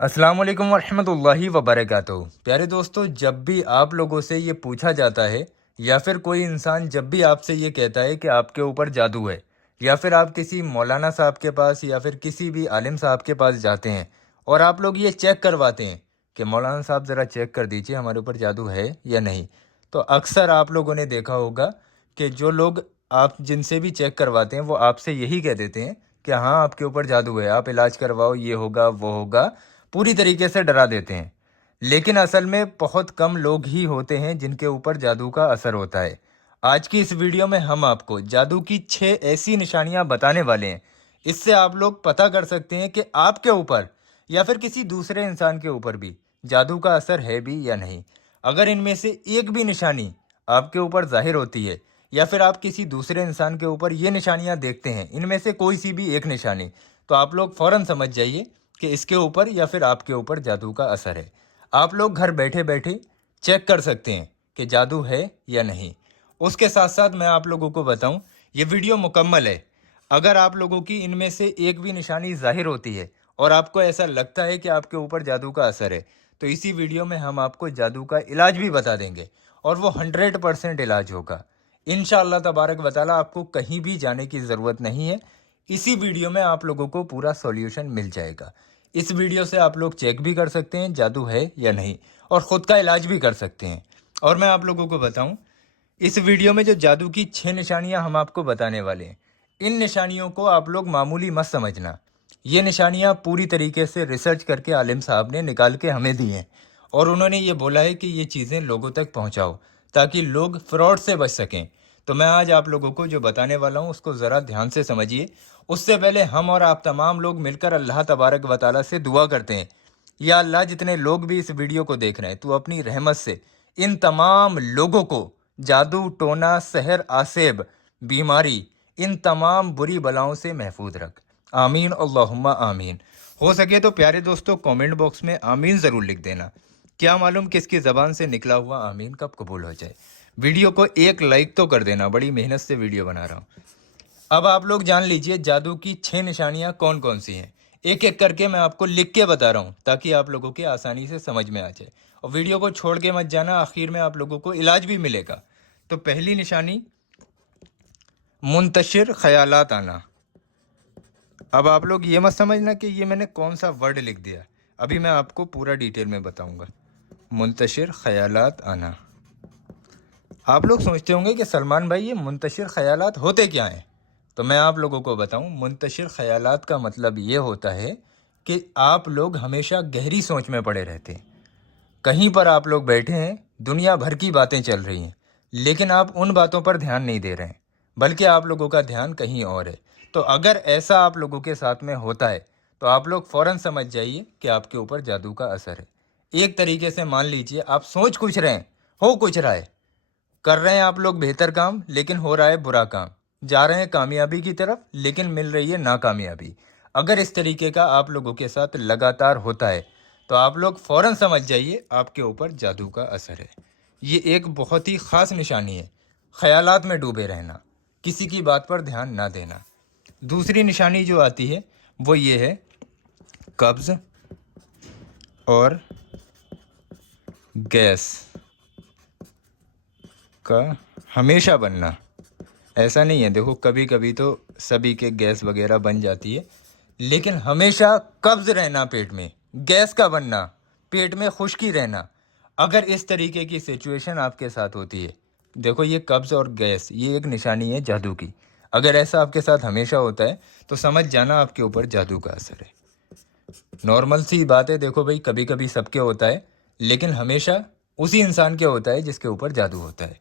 अस्सलाम वालेकुम वरहमतुल्लाहि वबरकातुहू। प्यारे दोस्तों, जब भी आप लोगों से ये पूछा जाता है या फिर कोई इंसान जब भी आपसे ये कहता है कि आपके ऊपर जादू है, या फिर आप किसी मौलाना साहब के पास या फिर किसी भी आलिम साहब के पास जाते हैं और आप लोग ये चेक करवाते हैं कि मौलाना साहब ज़रा चेक कर दीजिए हमारे ऊपर जादू है या नहीं, तो अक्सर आप लोगों ने देखा होगा कि जो लोग आप जिनसे भी चेक करवाते हैं वो आपसे यही कह देते हैं कि हाँ आपके ऊपर जादू है, आप इलाज करवाओ, ये होगा वो होगा, पूरी तरीके से डरा देते हैं। लेकिन असल में बहुत कम लोग ही होते हैं जिनके ऊपर जादू का असर होता है। आज की इस वीडियो में हम आपको जादू की 6 ऐसी निशानियां बताने वाले हैं। इससे आप लोग पता कर सकते हैं कि आपके ऊपर या फिर किसी दूसरे इंसान के ऊपर भी जादू का असर है भी या नहीं। अगर इनमें से एक भी निशानी आपके ऊपर जाहिर होती है या फिर आप किसी दूसरे इंसान के ऊपर ये निशानियां देखते हैं, इनमें से कोई सी भी एक निशानी, तो आप लोग फौरन समझ जाइए कि इसके ऊपर या फिर आपके ऊपर जादू का असर है। आप लोग घर बैठे बैठे चेक कर सकते हैं कि जादू है या नहीं। उसके साथ साथ मैं आप लोगों को बताऊं, ये वीडियो मुकम्मल है। अगर आप लोगों की इनमें से एक भी निशानी जाहिर होती है और आपको ऐसा लगता है कि आपके ऊपर जादू का असर है, तो इसी वीडियो में हम आपको जादू का इलाज भी बता देंगे और वो 100% इलाज होगा। इंशाअल्लाह तबारक व तआला आपको कहीं भी जाने की ज़रूरत नहीं है। इसी वीडियो में आप लोगों को पूरा सॉल्यूशन मिल जाएगा। इस वीडियो से आप लोग चेक भी कर सकते हैं जादू है या नहीं और ख़ुद का इलाज भी कर सकते हैं। और मैं आप लोगों को बताऊं, इस वीडियो में जो जादू की 6 निशानियां हम आपको बताने वाले हैं, इन निशानियों को आप लोग मामूली मत समझना। ये निशानियां पूरी तरीके से रिसर्च करके आलिम साहब ने निकाल के हमें दी हैं और उन्होंने ये बोला है कि ये चीज़ें लोगों तक पहुंचाओ ताकि लोग फ्रॉड से बच सकें। तो मैं आज आप लोगों को जो बताने वाला हूँ उसको ज़रा ध्यान से समझिए। उससे पहले हम और आप तमाम लोग मिलकर अल्लाह तबारक व तआला से दुआ करते हैं, या अल्लाह जितने लोग भी इस वीडियो को देख रहे हैं तू अपनी रहमत से इन तमाम लोगों को जादू टोना सहर आसेब बीमारी इन तमाम बुरी बलाओं से महफूज रख। आमीन अल्लाहुम्मा आमीन। हो सके तो प्यारे दोस्तों कमेंट बॉक्स में आमीन ज़रूर लिख देना। क्या मालूम किसकी ज़बान से निकला हुआ आमीन कब कबूल हो जाए। वीडियो को एक लाइक तो कर देना, बड़ी मेहनत से वीडियो बना रहा हूँ। अब आप लोग जान लीजिए जादू की 6 निशानियां कौन कौन सी हैं। एक एक करके मैं आपको लिख के बता रहा हूं ताकि आप लोगों के आसानी से समझ में आ जाए। और वीडियो को छोड़ के मत जाना, आखिर में आप लोगों को इलाज भी मिलेगा। तो पहली निशानी, मुंतशिर ख्यालात आना। अब आप लोग ये मत समझना कि ये मैंने कौन सा वर्ड लिख दिया, अभी मैं आपको पूरा डिटेल में बताऊंगा। मुंतशिर ख्यालात आना। आप लोग सोचते होंगे कि सलमान भाई ये मुंतशिर ख्यालात होते क्या हैं, तो मैं आप लोगों को बताऊं, मुंतशिर ख्यालात का मतलब ये होता है कि आप लोग हमेशा गहरी सोच में पड़े रहते हैं। कहीं पर आप लोग बैठे हैं, दुनिया भर की बातें चल रही हैं, लेकिन आप उन बातों पर ध्यान नहीं दे रहे हैं, बल्कि आप लोगों का ध्यान कहीं और है। तो अगर ऐसा आप लोगों के साथ में होता है तो आप लोग फ़ौरन समझ जाइए कि आपके ऊपर जादू का असर है। एक तरीके से मान लीजिए आप सोच कुछ रहे हैं, हो कुछ रहा है, कर रहे हैं आप लोग बेहतर काम लेकिन हो रहा है बुरा काम, जा रहे हैं कामयाबी की तरफ लेकिन मिल रही है नाकामयाबी। अगर इस तरीके का आप लोगों के साथ लगातार होता है तो आप लोग फ़ौरन समझ जाइए आपके ऊपर जादू का असर है। ये एक बहुत ही ख़ास निशानी है, ख्यालात में डूबे रहना, किसी की बात पर ध्यान ना देना। दूसरी निशानी जो आती है वो ये है, कब्ज़ और गैस का हमेशा बनना। ऐसा नहीं है, देखो कभी कभी तो सभी के गैस वगैरह बन जाती है, लेकिन हमेशा कब्ज़ रहना पेट में, गैस का बनना, पेट में खुश्की रहना। अगर इस तरीके की सिचुएशन आपके साथ होती है, देखो ये कब्ज़ और गैस ये एक निशानी है जादू की। अगर ऐसा आपके साथ हमेशा होता है तो समझ जाना आपके ऊपर जादू का असर है। नॉर्मल सी बात है, देखो भाई कभी कभी सबके होता है लेकिन हमेशा उसी इंसान के होता है जिसके ऊपर जादू होता है।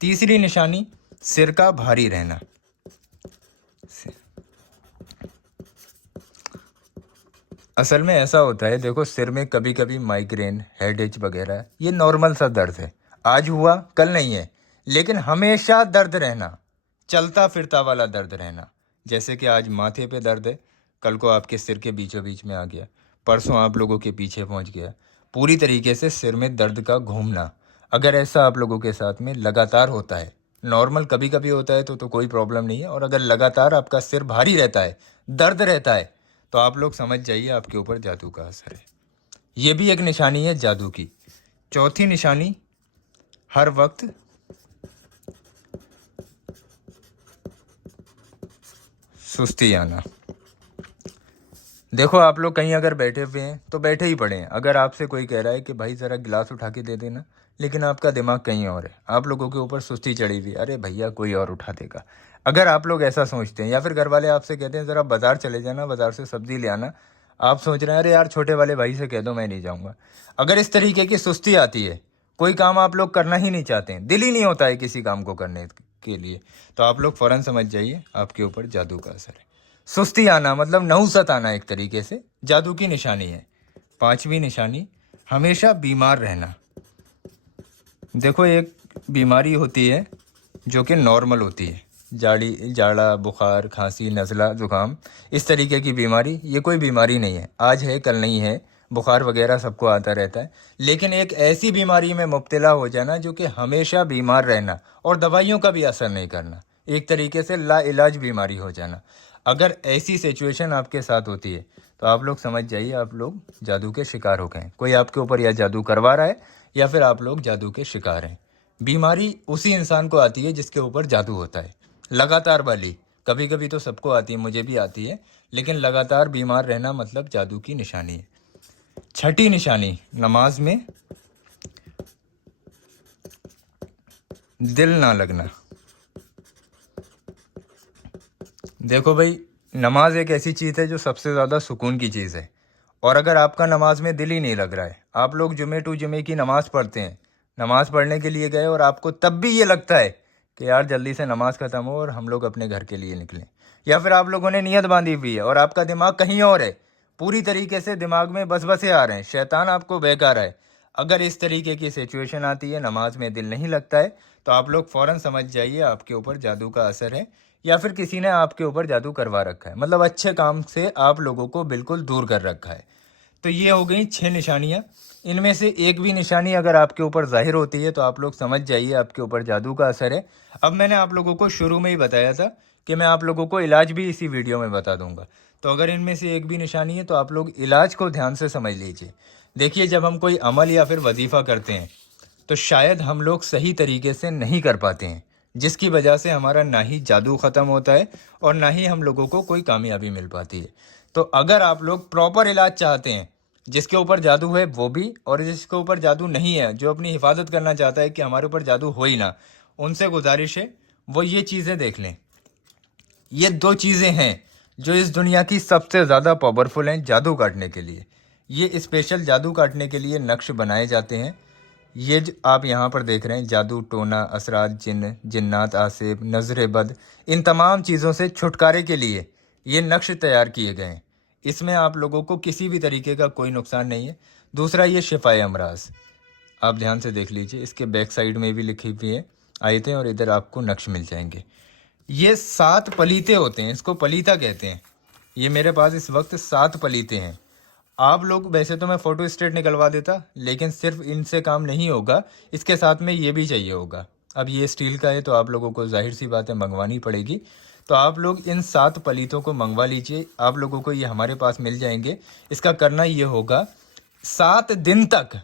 तीसरी निशानी, सिर का भारी रहना। असल में ऐसा होता है, देखो सिर में कभी कभी माइग्रेन हेडेक वगैरह ये नॉर्मल सा दर्द है, आज हुआ कल नहीं है, लेकिन हमेशा दर्द रहना, चलता फिरता वाला दर्द रहना। जैसे कि आज माथे पे दर्द है, कल को आपके सिर के बीचों बीच में आ गया, परसों आप लोगों के पीछे पहुंच गया, पूरी तरीके से सिर में दर्द का घूमना। अगर ऐसा आप लोगों के साथ में लगातार होता है, नॉर्मल कभी कभी होता है तो कोई प्रॉब्लम नहीं है, और अगर लगातार आपका सिर भारी रहता है, दर्द रहता है, तो आप लोग समझ जाइए आपके ऊपर जादू का असर है। ये भी एक निशानी है जादू की। चौथी निशानी, हर वक्त सुस्ती आना। देखो आप लोग कहीं अगर बैठे हुए हैं तो बैठे ही पड़े हैं। अगर आपसे कोई कह रहा है कि भाई ज़रा गिलास उठा के दे देना, लेकिन आपका दिमाग कहीं और है, आप लोगों के ऊपर सुस्ती चढ़ी हुई, अरे भैया कोई और उठा देगा। अगर आप लोग ऐसा सोचते हैं, या फिर घर वाले आपसे कहते हैं ज़रा बाज़ार चले जाना, बाज़ार से सब्ज़ी ले आना, आप सोच रहे हैं अरे यार छोटे वाले भाई से कह दो मैं नहीं जाऊँगा। अगर इस तरीके की सुस्ती आती है, कोई काम आप लोग करना ही नहीं चाहते हैं, दिल ही नहीं होता है किसी काम को करने के लिए, तो आप लोग फ़ौरन समझ जाइए आपके ऊपर जादू का असर है। सुस्ती आना मतलब नहुसत आना एक तरीके से जादू की निशानी है। पांचवी निशानी, हमेशा बीमार रहना। देखो एक बीमारी होती है जो कि नॉर्मल होती है, जाड़ा बुखार खांसी नज़ला ज़ुकाम, इस तरीके की बीमारी, ये कोई बीमारी नहीं है, आज है कल नहीं है, बुखार वगैरह सबको आता रहता है। लेकिन एक ऐसी बीमारी में मुब्तला हो जाना जो कि हमेशा बीमार रहना और दवाइयों का भी असर नहीं करना, एक तरीके से लाइलाज बीमारी हो जाना, अगर ऐसी सिचुएशन आपके साथ होती है तो आप लोग समझ जाइए आप लोग जादू के शिकार हो गए हैं। कोई आपके ऊपर या जादू करवा रहा है या फिर आप लोग जादू के शिकार हैं। बीमारी उसी इंसान को आती है जिसके ऊपर जादू होता है, लगातार वाली। कभी कभी तो सबको आती है, मुझे भी आती है, लेकिन लगातार बीमार रहना मतलब जादू की निशानी है। छठी निशानी, नमाज में दिल ना लगना। देखो भाई, नमाज एक ऐसी चीज़ है जो सबसे ज़्यादा सुकून की चीज़ है, और अगर आपका नमाज में दिल ही नहीं लग रहा है, आप लोग जुमे टू जुमे की नमाज़ पढ़ते हैं, नमाज़ पढ़ने के लिए गए और आपको तब भी ये लगता है कि यार जल्दी से नमाज़ ख़त्म हो और हम लोग अपने घर के लिए निकलें, या फिर आप लोगों ने नियत बांधी हुई है और आपका दिमाग कहीं और है, पूरी तरीके से दिमाग में बस बसे आ रहे हैं, शैतान आपको बहका रहा है। अगर इस तरीके की सिचुएशन आती है, नमाज में दिल नहीं लगता है, तो आप लोग फ़ौरन समझ जाइए आपके ऊपर जादू का असर है, या फिर किसी ने आपके ऊपर जादू करवा रखा है, मतलब अच्छे काम से आप लोगों को बिल्कुल दूर कर रखा है। तो ये हो गई 6 निशानियाँ। इनमें से एक भी निशानी अगर आपके ऊपर ज़ाहिर होती है तो आप लोग समझ जाइए आपके ऊपर जादू का असर है। अब मैंने आप लोगों को शुरू में ही बताया था कि मैं आप लोगों को इलाज भी इसी वीडियो में बता दूंगा, तो अगर इनमें से एक भी निशानी है तो आप लोग इलाज को ध्यान से समझ लीजिए। देखिए, जब हम कोई अमल या फिर वजीफ़ा करते हैं तो शायद हम लोग सही तरीके से नहीं कर पाते हैं, जिसकी वजह से हमारा ना ही जादू ख़त्म होता है और ना ही हम लोगों को कोई कामयाबी मिल पाती है। तो अगर आप लोग प्रॉपर इलाज चाहते हैं, जिसके ऊपर जादू है वो भी, और जिसके ऊपर जादू नहीं है, जो अपनी हिफाजत करना चाहता है कि हमारे ऊपर जादू हो ही ना, उनसे गुजारिश है वो ये चीज़ें देख लें। ये 2 चीज़ें हैं जो इस दुनिया की सबसे ज़्यादा पावरफुल हैं जादू काटने के लिए। ये स्पेशल जादू काटने के लिए नक्श बनाए जाते हैं। ये आप यहाँ पर देख रहे हैं, जादू टोना असरात जिन्न जिन्नात आसिब नज़र बद, इन तमाम चीज़ों से छुटकारे के लिए ये नक्श तैयार किए गए हैं। इसमें आप लोगों को किसी भी तरीके का कोई नुकसान नहीं है। दूसरा, ये शिफाए अमराज, आप ध्यान से देख लीजिए, इसके बैक साइड में भी लिखी हुई है आयतें, और इधर आपको नक्श मिल जाएंगे। ये 7 पलीते होते हैं, इसको पलीता कहते हैं। ये मेरे पास इस वक्त 7 पलीते हैं। आप लोग, वैसे तो मैं फ़ोटो स्टेट निकलवा देता, लेकिन सिर्फ इनसे काम नहीं होगा, इसके साथ में ये भी चाहिए होगा। अब ये स्टील का है तो आप लोगों को जाहिर सी बात है मंगवानी पड़ेगी, तो आप लोग इन 7 पलीतों को मंगवा लीजिए। आप लोगों को ये हमारे पास मिल जाएंगे। इसका करना ये होगा, 7 दिन तक,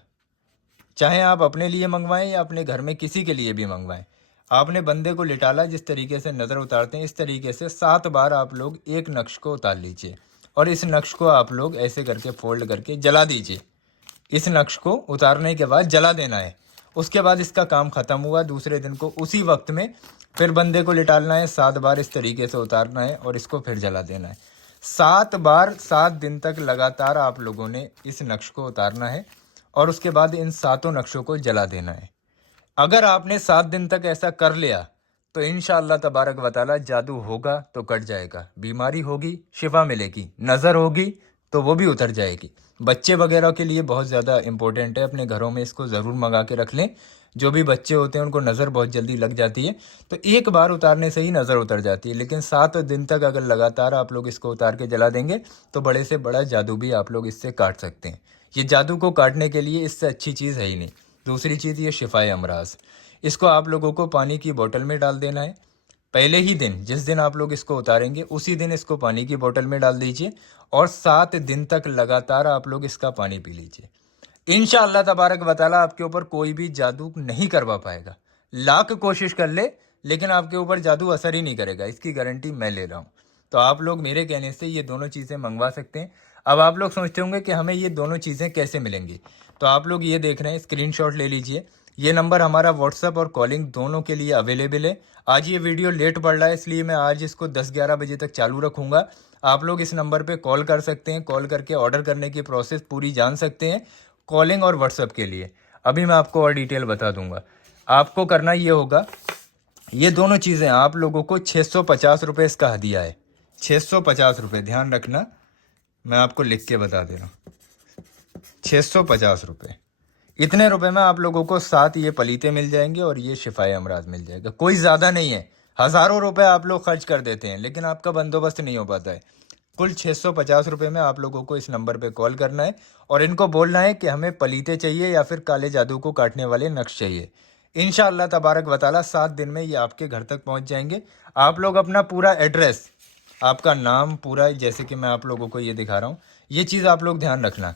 चाहे आप अपने लिए मंगवाएं या अपने घर में किसी के लिए भी मंगवाएं, आपने बंदे को लिटाला, जिस तरीके से नज़र उतारते हैं इस तरीके से 7 बार आप लोग एक नक्श को उतार लीजिए, और इस नक्श को आप लोग ऐसे करके फोल्ड करके जला दीजिए। इस नक्श को उतारने के बाद जला देना है। उसके बाद इसका काम ख़त्म हुआ, दूसरे दिन को उसी वक्त में फिर बंदे को लिटालना है, 7 बार इस तरीके से उतारना है और इसको फिर जला देना है। 7 बार 7 दिन तक लगातार आप लोगों ने इस नक्श को उतारना है और उसके बाद इन 7 नक्शों को जला देना है। अगर आपने 7 दिन तक ऐसा कर लिया तो इंशाअल्लाह तबारक व तआला जादू होगा तो कट जाएगा, बीमारी होगी शिफा मिलेगी, नज़र होगी तो वो भी उतर जाएगी। बच्चे वगैरह के लिए बहुत ज़्यादा इंपॉर्टेंट है, अपने घरों में इसको ज़रूर मंगा के रख लें। जो भी बच्चे होते हैं उनको नज़र बहुत जल्दी लग जाती है, तो एक बार उतारने से ही नज़र उतर जाती है, लेकिन 7 दिन तक अगर लगातार आप लोग इसको उतार के जला देंगे तो बड़े से बड़ा जादू भी आप लोग इससे काट सकते हैं। ये जादू को काटने के लिए इससे अच्छी चीज़ है ही नहीं। दूसरी चीज़, ये शिफाए अमराज, इसको आप लोगों को पानी की बोतल में डाल देना है। पहले ही दिन, जिस दिन आप लोग इसको उतारेंगे उसी दिन इसको पानी की बोतल में डाल दीजिए और 7 दिन तक लगातार आप लोग इसका पानी पी लीजिए। इंशाअल्लाह तबारक व तआला आपके ऊपर कोई भी जादू नहीं करवा पाएगा। लाख कोशिश कर ले लेकिन आपके ऊपर जादू असर ही नहीं करेगा, इसकी गारंटी मैं ले रहा हूँ। तो आप लोग मेरे कहने से ये दोनों चीज़ें मंगवा सकते हैं। अब आप लोग सोचते होंगे कि हमें ये दोनों चीज़ें कैसे मिलेंगी, तो आप लोग ये देख रहे हैं, स्क्रीनशॉट ले लीजिए। ये नंबर हमारा व्हाट्सअप और कॉलिंग दोनों के लिए अवेलेबल है। आज ये वीडियो लेट पड़ रहा है इसलिए मैं आज इसको 10-11 बजे तक चालू रखूँगा। आप लोग इस नंबर पे कॉल कर सकते हैं, कॉल करके ऑर्डर करने की प्रोसेस पूरी जान सकते हैं, कॉलिंग और व्हाट्सअप के लिए। अभी मैं आपको और डिटेल बता दूंगा। आपको करना ये होगा, ये दोनों चीज़ें आप लोगों को 650 रुपये इसका हदिया है। 650 रुपये, ध्यान रखना, मैं आपको लिख के बता दे रहा हूँ। 650 रुपये, इतने रुपए में आप लोगों को 7 ये पलीते मिल जाएंगे और ये शिफाए अमराज मिल जाएगा। कोई ज़्यादा नहीं है, हज़ारों रुपए आप लोग खर्च कर देते हैं लेकिन आपका बंदोबस्त नहीं हो पाता है। कुल 650 रुपये में आप लोगों को इस नंबर पे कॉल करना है और इनको बोलना है कि हमें पलीते चाहिए या फिर काले जादू को काटने वाले नक्श चाहिए। इंशाअल्लाह तबारक व तआला 7 दिन में ये आपके घर तक पहुंच जाएंगे। आप लोग अपना पूरा एड्रेस, आपका नाम पूरा, जैसे कि मैं आप लोगों को ये दिखा रहा हूँ, ये चीज़ आप लोग ध्यान रखना।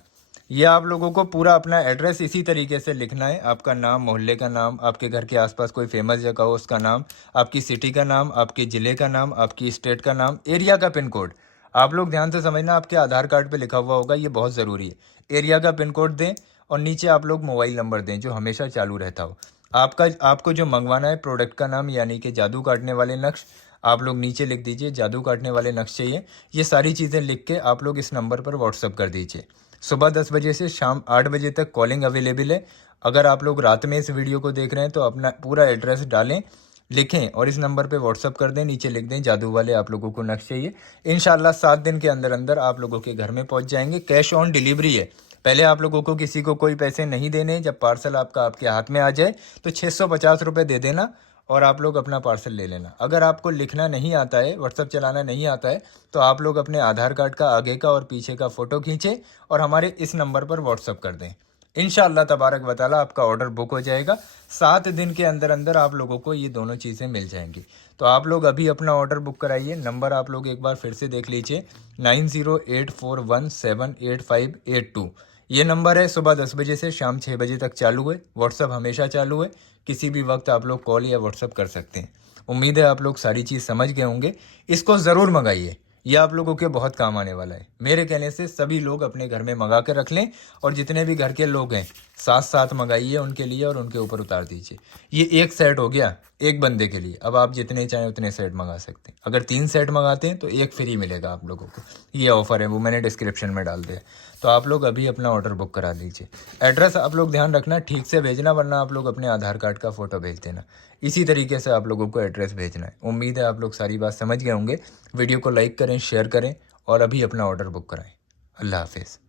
ये आप लोगों को पूरा अपना एड्रेस इसी तरीके से लिखना है। आपका नाम, मोहल्ले का नाम, आपके घर के आसपास कोई फेमस जगह हो उसका नाम, आपकी सिटी का नाम, आपके ज़िले का नाम, आपकी स्टेट का नाम, एरिया का पिन कोड। आप लोग ध्यान से समझना, आपके आधार कार्ड पे लिखा हुआ होगा, ये बहुत ज़रूरी है। एरिया का पिन कोड दें और नीचे आप लोग मोबाइल नंबर दें जो हमेशा चालू रहता हो। आपको जो मंगवाना है प्रोडक्ट का नाम, यानी कि जादू काटने वाले नक्श, आप लोग नीचे लिख दीजिए जादू काटने वाले नक्श चाहिए। ये सारी चीज़ें लिख के आप लोग इस नंबर पर व्हाट्सअप कर दीजिए। सुबह 10 बजे से शाम 8 बजे तक कॉलिंग अवेलेबल है। अगर आप लोग रात में इस वीडियो को देख रहे हैं तो अपना पूरा एड्रेस डालें, लिखें और इस नंबर पे व्हाट्सअप कर दें, नीचे लिख दें जादू वाले आप लोगों को नक्श चाहिए। इंशाल्लाह 7 दिन के अंदर अंदर आप लोगों के घर में पहुंच जाएंगे। कैश ऑन डिलीवरी है, पहले आप लोगों को किसी को कोई पैसे नहीं देने। जब पार्सल आपका आपके हाथ में आ जाए तो 650 रुपये दे देना और आप लोग अपना पार्सल ले लेना। अगर आपको लिखना नहीं आता है, व्हाट्सअप चलाना नहीं आता है, तो आप लोग अपने आधार कार्ड का आगे का और पीछे का फ़ोटो खींचें और हमारे इस नंबर पर व्हाट्सअप कर दें। इंशाअल्लाह तबारक व तआला आपका ऑर्डर बुक हो जाएगा। 7 दिन के अंदर अंदर आप लोगों को ये दोनों चीज़ें मिल जाएंगी। तो आप लोग अभी अपना ऑर्डर बुक कराइए। नंबर आप लोग एक बार फिर से देख लीजिए, 9084178582। ये नंबर है। सुबह 10 बजे से शाम 6 बजे तक चालू है। व्हाट्सअप हमेशा चालू है, किसी भी वक्त आप लोग कॉल या व्हाट्सअप कर सकते हैं। उम्मीद है आप लोग सारी चीज़ समझ गए होंगे। इसको ज़रूर मंगाइए, ये आप लोगों के बहुत काम आने वाला है। मेरे कहने से सभी लोग अपने घर में मंगा कर रख लें और जितने भी घर के लोग हैं साथ साथ मंगाइए उनके लिए और उनके ऊपर उतार दीजिए। ये एक सेट हो गया एक बंदे के लिए। अब आप जितने चाहें उतने सेट मंगा सकते हैं। अगर 3 सेट मंगाते हैं तो एक फ्री मिलेगा आप लोगों को। ये ऑफ़र है, वो मैंने डिस्क्रिप्शन में डाल दिया। तो आप लोग अभी अपना ऑर्डर बुक करा लीजिए। एड्रेस आप लोग ध्यान रखना, ठीक से भेजना, वरना आप लोग अपने आधार कार्ड का फ़ोटो भेज देना। इसी तरीके से आप लोगों को एड्रेस भेजना है। उम्मीद है आप लोग सारी बात समझ गए होंगे। वीडियो को लाइक करें, शेयर करें और अभी अपना ऑर्डर बुक कराएं। अल्लाह हाफिज़।